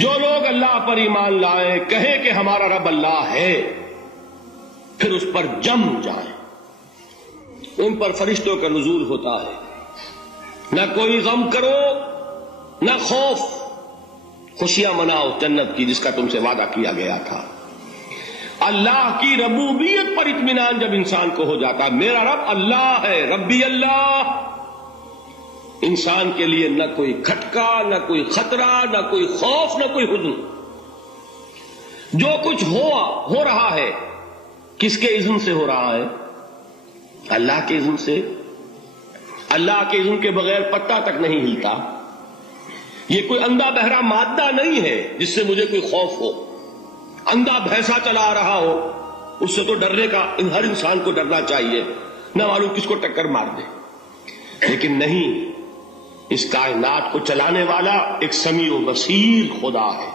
جو لوگ اللہ پر ایمان لائیں کہیں کہ ہمارا رب اللہ ہے، پھر اس پر جم جائیں، ان پر فرشتوں کا نزول ہوتا ہے، نہ کوئی غم کرو نہ خوف، خوشیاں مناؤ جنت کی جس کا تم سے وعدہ کیا گیا تھا۔ اللہ کی ربوبیت پر اطمینان جب انسان کو ہو جاتا، میرا رب اللہ ہے، ربی اللہ، انسان کے لیے نہ کوئی کھٹکا، نہ کوئی خطرہ، نہ کوئی خوف، نہ کوئی حزن۔ جو کچھ ہو رہا ہے کس کے اذن سے ہو رہا ہے؟ اللہ کے اذن سے۔ اللہ کے اذن کے بغیر پتا تک نہیں ہلتا۔ یہ کوئی اندھا بہرا مادہ نہیں ہے جس سے مجھے کوئی خوف ہو۔ اندھا بھینسا چلا رہا ہو اس سے تو ڈرنے کا ہر انسان کو ڈرنا چاہیے، نہ معلوم کس کو ٹکر مار دے، لیکن نہیں، اس کائنات کو چلانے والا ایک سمیع و بصیر خدا ہے۔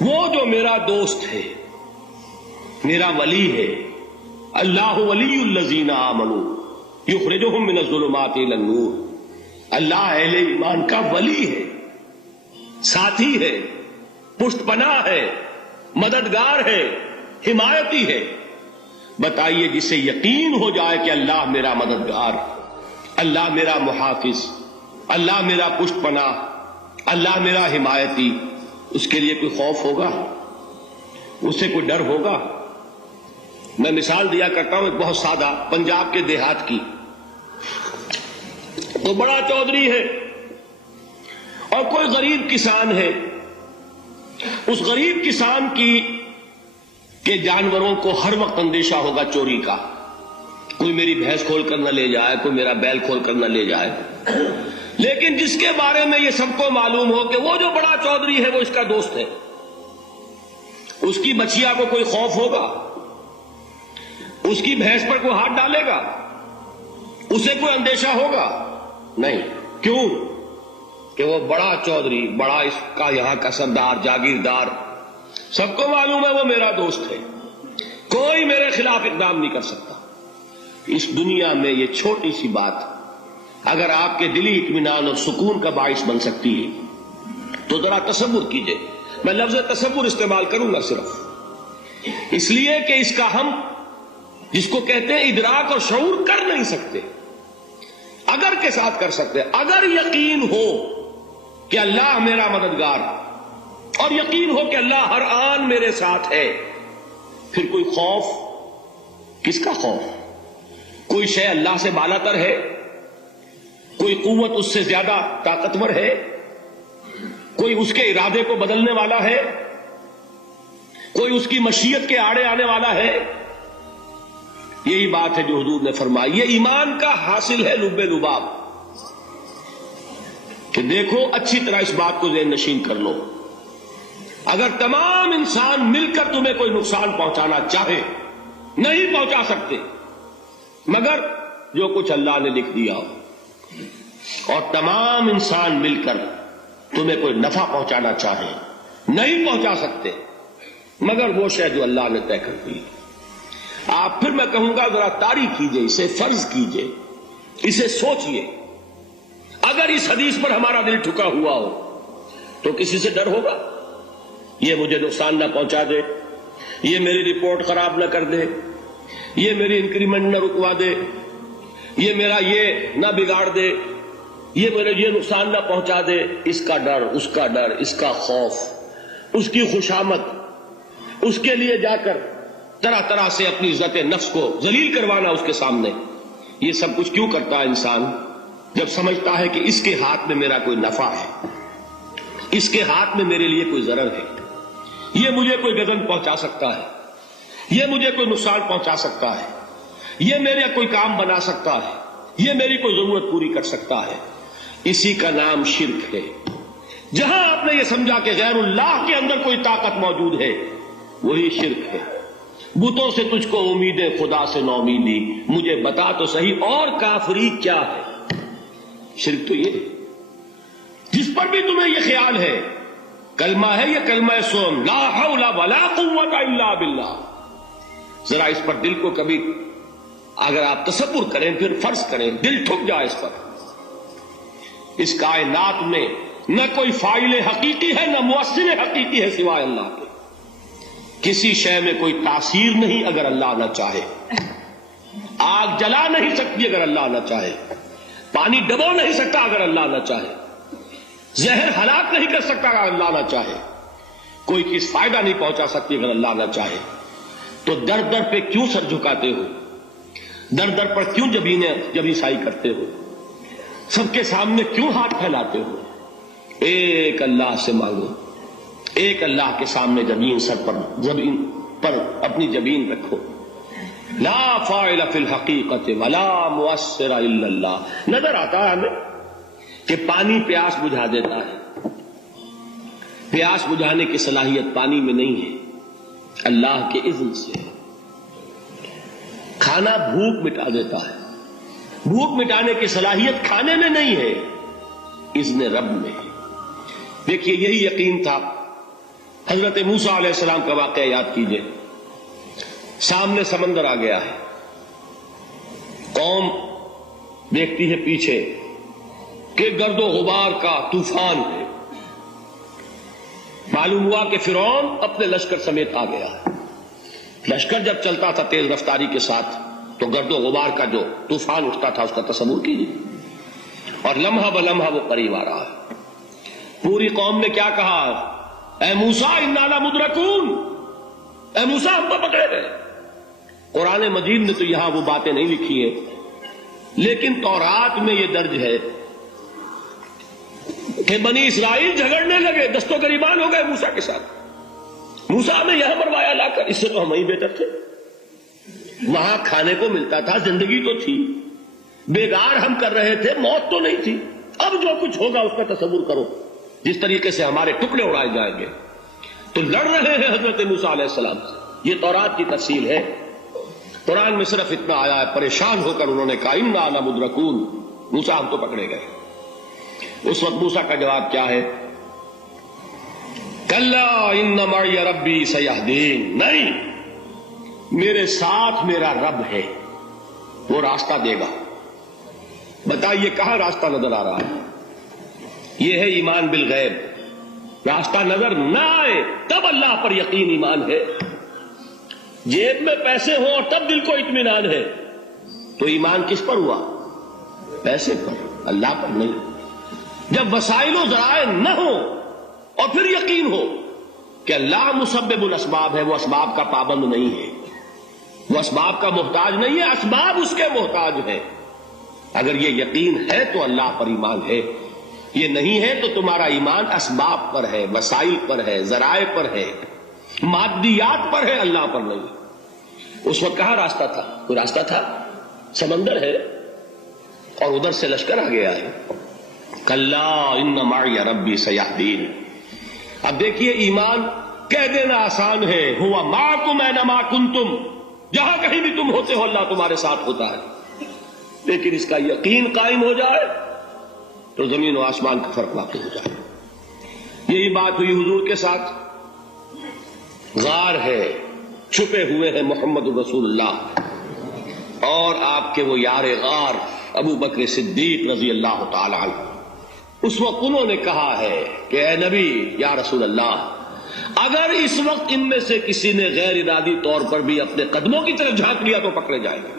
وہ جو میرا دوست ہے، میرا ولی ہے، اللہ ولی الذین آمنوا یخرجہم من الظلمات الی النور، اللہ اہل ایمان کا ولی ہے، ساتھی ہے، پشت پناہ ہے، مددگار ہے، حمایتی ہے۔ بتائیے جسے یقین ہو جائے کہ اللہ میرا مددگار، اللہ میرا محافظ، اللہ میرا پشت پناہ، اللہ میرا حمایتی، اس کے لیے کوئی خوف ہوگا؟ اس سے کوئی ڈر ہوگا؟ میں مثال دیا کرتا ہوں ایک بہت سادہ، پنجاب کے دیہات کی۔ تو بڑا چودھری ہے اور کوئی غریب کسان ہے، اس غریب کسان کے جانوروں کو ہر وقت اندیشہ ہوگا چوری کا، کوئی میری بھینس کھول کر نہ لے جائے، کوئی میرا بیل کھول کر نہ لے جائے۔ لیکن جس کے بارے میں یہ سب کو معلوم ہو کہ وہ جو بڑا چودھری ہے وہ اس کا دوست ہے، اس کی بچیا کو کوئی خوف ہوگا؟ اس کی بھینس پر کوئی ہاتھ ڈالے گا؟ اسے کوئی اندیشہ ہوگا؟ نہیں۔ کیوں؟ کہ وہ بڑا چودھری، بڑا اس کا یہاں کا سردار، جاگیردار، سب کو معلوم ہے وہ میرا دوست ہے، کوئی میرے خلاف اقدام نہیں کر سکتا۔ اس دنیا میں یہ چھوٹی سی بات اگر آپ کے دلی اطمینان اور سکون کا باعث بن سکتی ہے تو ذرا تصور کیجئے۔ میں لفظ تصور استعمال کروں گا صرف اس لیے کہ اس کا ہم جس کو کہتے ہیں ادراک اور شعور کر نہیں سکتے، اگر کے ساتھ کر سکتے۔ اگر یقین ہو کہ اللہ میرا مددگار اور یقین ہو کہ اللہ ہر آن میرے ساتھ ہے، پھر کوئی خوف، کس کا خوف؟ کوئی شے اللہ سے بالا تر ہے؟ کوئی قوت اس سے زیادہ طاقتور ہے؟ کوئی اس کے ارادے کو بدلنے والا ہے؟ کوئی اس کی مشیت کے آڑے آنے والا ہے؟ یہی بات ہے جو حضور نے فرمائی، یہ ایمان کا حاصل ہے لب لباب، کہ دیکھو اچھی طرح اس بات کو ذہن نشین کر لو، اگر تمام انسان مل کر تمہیں کوئی نقصان پہنچانا چاہے نہیں پہنچا سکتے، مگر جو کچھ اللہ نے لکھ دیا ہو، اور تمام انسان مل کر تمہیں کوئی نفع پہنچانا چاہے نہیں پہنچا سکتے، مگر وہ شے جو اللہ نے طے کر دی۔ آپ پھر میں کہوں گا ذرا طاری کیجئے، اسے فرض کیجئے، اسے سوچئے، اگر اس حدیث پر ہمارا دل ٹھکا ہوا ہو تو کسی سے ڈر ہوگا؟ یہ مجھے نقصان نہ پہنچا دے، یہ میری رپورٹ خراب نہ کر دے، یہ میری انکریمنٹ نہ رکوا دے، یہ میرا یہ نہ بگاڑ دے، یہ میرے یہ نقصان نہ پہنچا دے، اس کا ڈر، اس کا ڈر، اس کا خوف، اس کی خوشامد، اس کے لیے جا کر طرح طرح سے اپنی عزت نفس کو ذلیل کروانا اس کے سامنے۔ یہ سب کچھ کیوں کرتا ہے انسان؟ جب سمجھتا ہے کہ اس کے ہاتھ میں میرا کوئی نفع ہے، اس کے ہاتھ میں میرے لیے کوئی ضرر ہے، یہ مجھے کوئی گزن پہنچا سکتا ہے، یہ مجھے کوئی نقصان پہنچا سکتا ہے، یہ میرا کوئی کام بنا سکتا ہے، یہ میری کوئی ضرورت پوری کر سکتا ہے، اسی کا نام شرک ہے۔ جہاں آپ نے یہ سمجھا کہ غیر اللہ کے اندر کوئی طاقت موجود ہے، وہی شرک ہے۔ بتوں سے تجھ کو امیدیں، خدا سے نومیدی، مجھے بتا تو صحیح اور کافری کیا ہے؟ شرک تو یہ ہے۔ جس پر بھی تمہیں یہ خیال ہے، کلمہ ہے یہ کلمہ سوم، لا حول ولا قوت الا باللہ، ذرا اس پر دل کو کبھی اگر آپ تصور کریں، پھر فرض کریں، دل ٹھک جائے اس پر۔ اس کائنات میں نہ کوئی فاعل حقیقی ہے نہ مؤثر حقیقی ہے سوائے اللہ کے. کسی شے میں کوئی تاثیر نہیں اگر اللہ نہ چاہے. آگ جلا نہیں سکتی اگر اللہ نہ چاہے. پانی ڈبو نہیں سکتا اگر اللہ نہ چاہے. زہر ہلاک نہیں کر سکتا اگر اللہ نہ چاہے. کوئی چیز فائدہ نہیں پہنچا سکتی اگر اللہ نہ چاہے. تو در در پہ کیوں سر جھکاتے ہو؟ در در پر کیوں جبیں سائی کرتے ہو؟ سب کے سامنے کیوں ہاتھ پھیلاتے ہو؟ ایک اللہ سے مانگو. ایک اللہ کے سامنے زمین پر اپنی جبین رکھو. لا فاعل فی الحقیقت ولا مؤثر الا اللہ. نظر آتا ہے ہمیں کہ پانی پیاس بجھا دیتا ہے. پیاس بجھانے کی صلاحیت پانی میں نہیں ہے، اللہ کے اذن سے. کھانا بھوک مٹا دیتا ہے. بھوک مٹانے کی صلاحیت کھانے میں نہیں ہے، اذن رب میں ہے. دیکھیے یہی یقین تھا. حضرت موسیٰ علیہ السلام کا واقعہ یاد کیجئے. سامنے سمندر آ گیا ہے. قوم دیکھتی ہے پیچھے کہ گرد و غبار کا طوفان ہے. معلوم ہوا کہ فرعون اپنے لشکر سمیت آ گیا ہے. لشکر جب چلتا تھا تیز رفتاری کے ساتھ تو گرد و غبار کا جو طوفان اٹھتا تھا اس کا تصور کیجیے. اور لمحہ بلمحہ وہ قریب آ رہا ہے. پوری قوم نے کیا کہا؟ اے موسیٰ انا لمدرکون، اے موسیٰ ہم تو پکڑے گئے. قرآن مجید نے تو یہاں وہ باتیں نہیں لکھی ہیں، لیکن تورات میں یہ درج ہے کہ بنی اسرائیل جھگڑنے لگے، دست و گریبان ہو گئے موسیٰ کے ساتھ. موسیٰ نے یہاں مروایا لا کر، اس سے تو ہم ہی بہتر تھے. وہاں کھانے کو ملتا تھا، زندگی تو تھی، بیگار ہم کر رہے تھے، موت تو نہیں تھی. اب جو کچھ ہوگا اس کا تصور کرو، جس طریقے سے ہمارے ٹکڑے اڑائے جائیں گے. تو لڑ رہے ہیں حضرت موسیٰ علیہ السلام سے. یہ تورات کی تفصیل ہے. قرآن میں صرف اتنا آیا ہے، پریشان ہو کر انہوں نے کہا انا لمدرکون، موسیٰ ہم تو پکڑے گئے. اس وقت موسیٰ کا جواب کیا ہے؟ کلا ان معی ربی سیہدین. نہیں، میرے ساتھ میرا رب ہے، وہ راستہ دے گا. بتائیے کہاں راستہ نظر آ رہا ہے؟ یہ ہے ایمان بالغیب. راستہ نظر نہ آئے تب اللہ پر یقین ایمان ہے. جیب میں پیسے ہوں اور تب دل کو اطمینان ہے تو ایمان کس پر ہوا؟ پیسے پر، اللہ پر نہیں. جب وسائل و ذرائع نہ ہو اور پھر یقین ہو کہ اللہ مسبب الاسباب ہے، وہ اسباب کا پابند نہیں ہے، وہ اسباب کا محتاج نہیں ہے، اسباب اس کے محتاج ہے. اگر یہ یقین ہے تو اللہ پر ایمان ہے. یہ نہیں ہے تو تمہارا ایمان اسباب پر ہے، وسائل پر ہے، ذرائع پر ہے، مادیات پر ہے، اللہ پر نہیں. اس وقت کہاں راستہ تھا؟ کوئی راستہ تھا؟ سمندر ہے اور ادھر سے لشکر آ گیا ہے. کلا ان معی ربی سیہدین. اب دیکھیے ایمان کہہ دینا آسان ہے، ہوا معکم اینما کنتم، جہاں کہیں بھی تم ہوتے ہو اللہ تمہارے ساتھ ہوتا ہے. لیکن اس کا یقین قائم ہو جائے تو زمین و آسمان کا فرق واقع ہو جائے. یہی بات ہوئی حضور کے ساتھ. غار ہے، چھپے ہوئے ہیں محمد رسول اللہ اور آپ کے وہ یار غار ابو بکر صدیق رضی اللہ تعالی عنہ. اس وقت انہوں نے کہا ہے کہ اے نبی یا رسول اللہ، اگر اس وقت ان میں سے کسی نے غیر ارادی طور پر بھی اپنے قدموں کی طرف جھانک لیا تو پکڑے جائیں گے.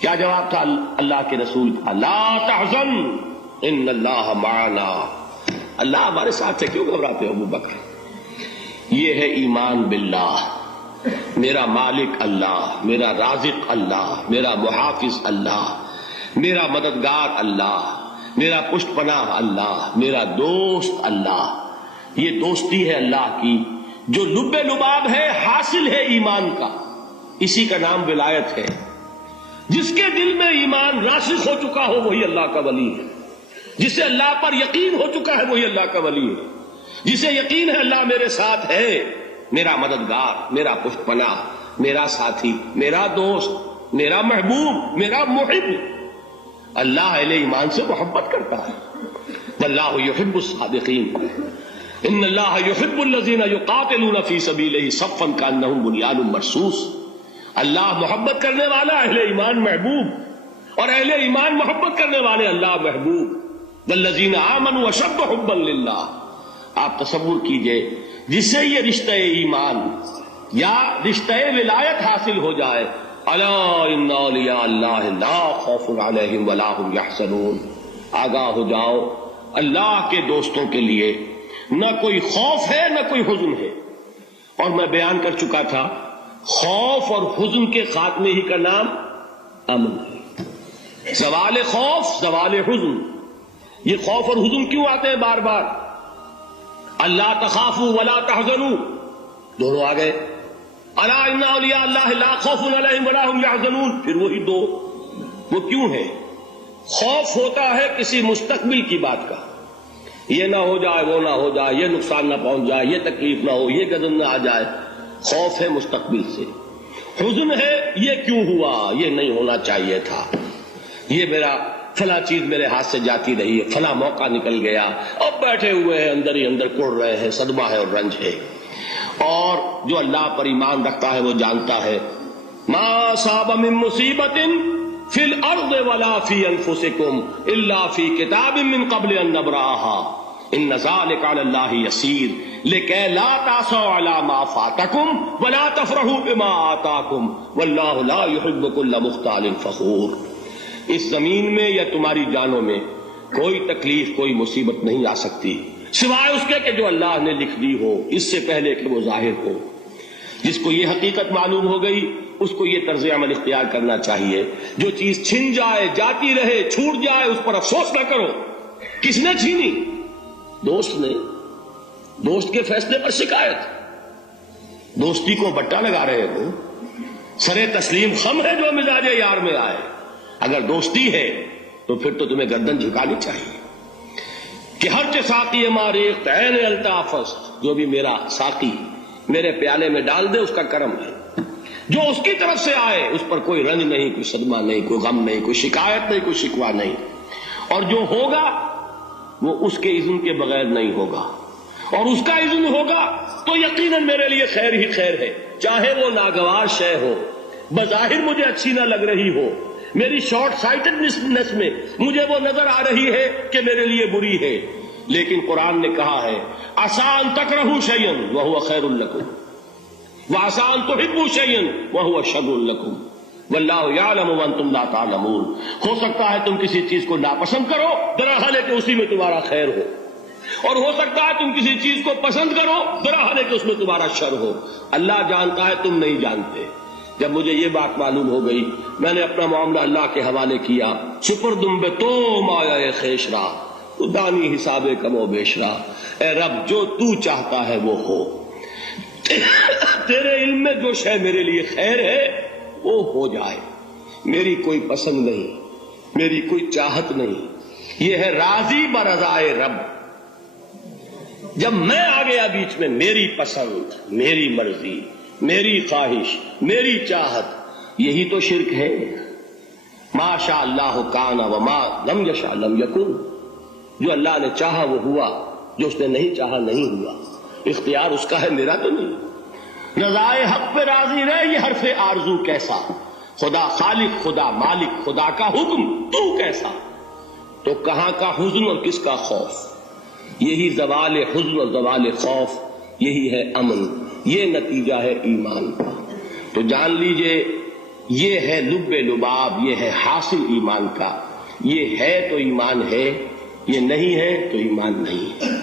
کیا جواب تھا اللہ کے رسول کا؟ لا تحزن ان اللہ معنا. اللہ ہمارے ساتھ سے کیوں گھبراتے ہو ابو بکر؟ یہ ہے ایمان باللہ. میرا مالک اللہ، میرا رازق اللہ، میرا محافظ اللہ، میرا مددگار اللہ، میرا پشت پناہ اللہ، میرا دوست اللہ. یہ دوستی ہے اللہ کی جو لب لباب ہے، حاصل ہے ایمان کا. اسی کا نام ولایت ہے. جس کے دل میں ایمان راسخ ہو چکا ہو وہی اللہ کا ولی ہے. جسے اللہ پر یقین ہو چکا ہے وہی اللہ کا ولی ہے. جسے یقین ہے اللہ میرے ساتھ ہے، میرا مددگار، میرا پشت پناہ، میرا ساتھی، میرا دوست، میرا محبوب، میرا محب. اللہ اہل ایمان سے محبت کرتا ہے. واللہ یحب الصادقین. ان اللہ یحب الذین یقاتلون فی سبیلہ صفا کانہم بنیان مرصوص. اللہ محبت کرنے والا، اہل ایمان محبوب، اور اہل ایمان محبت کرنے والے اللہ محبوب. والذین آمنوا اشد حبا للہ. آپ تصور کیجئے جس سے یہ رشتہ ایمان یا رشتہ ولایت حاصل ہو جائے، الا ان اولیاء اللہ لا خوف علیہم ولا هم یحزنون، آگاہ ہو جاؤ اللہ کے دوستوں کے لیے نہ کوئی خوف ہے نہ کوئی حزن ہے. اور میں بیان کر چکا تھا خوف اور حزن کے خاتمے ہی کا نام امن ہے. زوال خوف، زوال حزن. یہ خوف اور حزن کیوں آتے ہیں بار بار؟ اللہ تخافوا ولا تحزنوا، دونوں آ گئے. الا ان اولیاء اللہ لا خوف علیہم ولا هم یحزنون، پھر وہی دو. وہ کیوں ہے؟ خوف ہوتا ہے کسی مستقبل کی بات کا، یہ نہ ہو جائے، وہ نہ ہو جائے، یہ نقصان نہ پہنچ جائے، یہ تکلیف نہ ہو، یہ غضب نہ آ جائے. خوف ہے مستقبل سے. حزن ہے یہ کیوں ہوا، یہ نہیں ہونا چاہیے تھا، یہ میرا فلاں چیز میرے ہاتھ سے جاتی رہی ہے، فلاں موقع نکل گیا، اب بیٹھے ہوئے ہیں اندر ہی اندر کڑ رہے ہیں، صدمہ ہے اور رنج ہے. اور جو اللہ پر ایمان رکھتا ہے وہ جانتا ہے ما اصاب من مصیبت فی الارض ولا فی انفسکم الا فی کتاب من قبل ان نبرأها ان ذلک علی اللہ یسیر لکی لا تعصوا علی ما فاتکم ولا تفرحوا بما آتاکم واللہ لا يحب كل مختال فخور. اس زمین میں یا تمہاری جانوں میں کوئی تکلیف، کوئی مصیبت نہیں آ سکتی سوائے اس کے کہ جو اللہ نے لکھ دی ہو اس سے پہلے کہ وہ ظاہر ہو. جس کو یہ حقیقت معلوم ہو گئی اس کو یہ طرز عمل اختیار کرنا چاہیے. جو چیز چھن جائے، جاتی رہے، چھوٹ جائے، اس پر افسوس نہ کرو. کس نے چھینی؟ دوست نے. دوست کے فیصلے پر شکایت. دوستی کو بٹا لگا رہے ہو، سرے تسلیم خم ہے جو مزاج یار میں آئے. اگر دوستی ہے تو پھر تو تمہیں گردن جھکانی چاہیے کہ ہر چہ ساقی ماریخت عین الطاف، جو بھی میرا ساقی میرے پیالے میں ڈال دے اس کا کرم ہے. جو اس کی طرف سے آئے اس پر کوئی رنج نہیں، کوئی صدمہ نہیں، کوئی غم نہیں، کوئی شکایت نہیں، کوئی شکوہ نہیں. اور جو ہوگا وہ اس کے اذن کے بغیر نہیں ہوگا، اور اس کا اذن ہوگا تو یقیناً میرے لیے خیر ہی خیر ہے. چاہے وہ ناگوار شے ہو، بظاہر مجھے اچھی نہ لگ رہی ہو، میری شارٹ سائٹڈنس میں مجھے وہ نظر آ رہی ہے کہ میرے لیے بری ہے، لیکن قرآن نے کہا ہے عسیٰ ان تکرہوا شیئا وہو خیر لکم وعسیٰ ان تحبوا شیئا وہو شر لکم واللہ یعلم وانتم لا تعلمون. ہو سکتا ہے تم کسی چیز کو ناپسند کرو، درحال ہے کہ اسی میں تمہارا خیر ہو، اور ہو سکتا ہے تم کسی چیز کو پسند کرو، درحال ہے کہ اس میں تمہارا شر ہو. اللہ جانتا ہے، تم نہیں جانتے. جب مجھے یہ بات معلوم ہو گئی میں نے اپنا معاملہ اللہ کے حوالے کیا. سپردم بے تو مایا خیش را دانی حساب کم و بیش را. اے رب جو تو چاہتا ہے وہ ہو، تیرے علم میں جو شے میرے لیے خیر ہے وہ ہو جائے. میری کوئی پسند نہیں، میری کوئی چاہت نہیں، یہ ہے راضی برضائے رب. جب میں آ گیا بیچ میں، میری پسند، میری مرضی، میری خواہش، میری چاہت، یہی تو شرک ہے. ما شاء اللہ کان وما لم یشاء لم یکن. جو اللہ نے چاہا وہ ہوا، جو اس نے نہیں چاہا نہیں ہوا. اختیار اس کا ہے، میرا تو نہیں. رضائے حق پہ راضی رہے، یہ حرف آرزو کیسا. خدا خالق، خدا مالک، خدا کا حکم، تو کیسا. تو کہاں کا حزن اور کس کا خوف. یہی زوال حزن اور زوال خوف، یہی ہے امن، یہ نتیجہ ہے ایمان کا. تو جان لیجئے یہ ہے لب لباب، یہ ہے حاصل ایمان کا. یہ ہے تو ایمان ہے، یہ نہیں ہے تو ایمان نہیں ہے.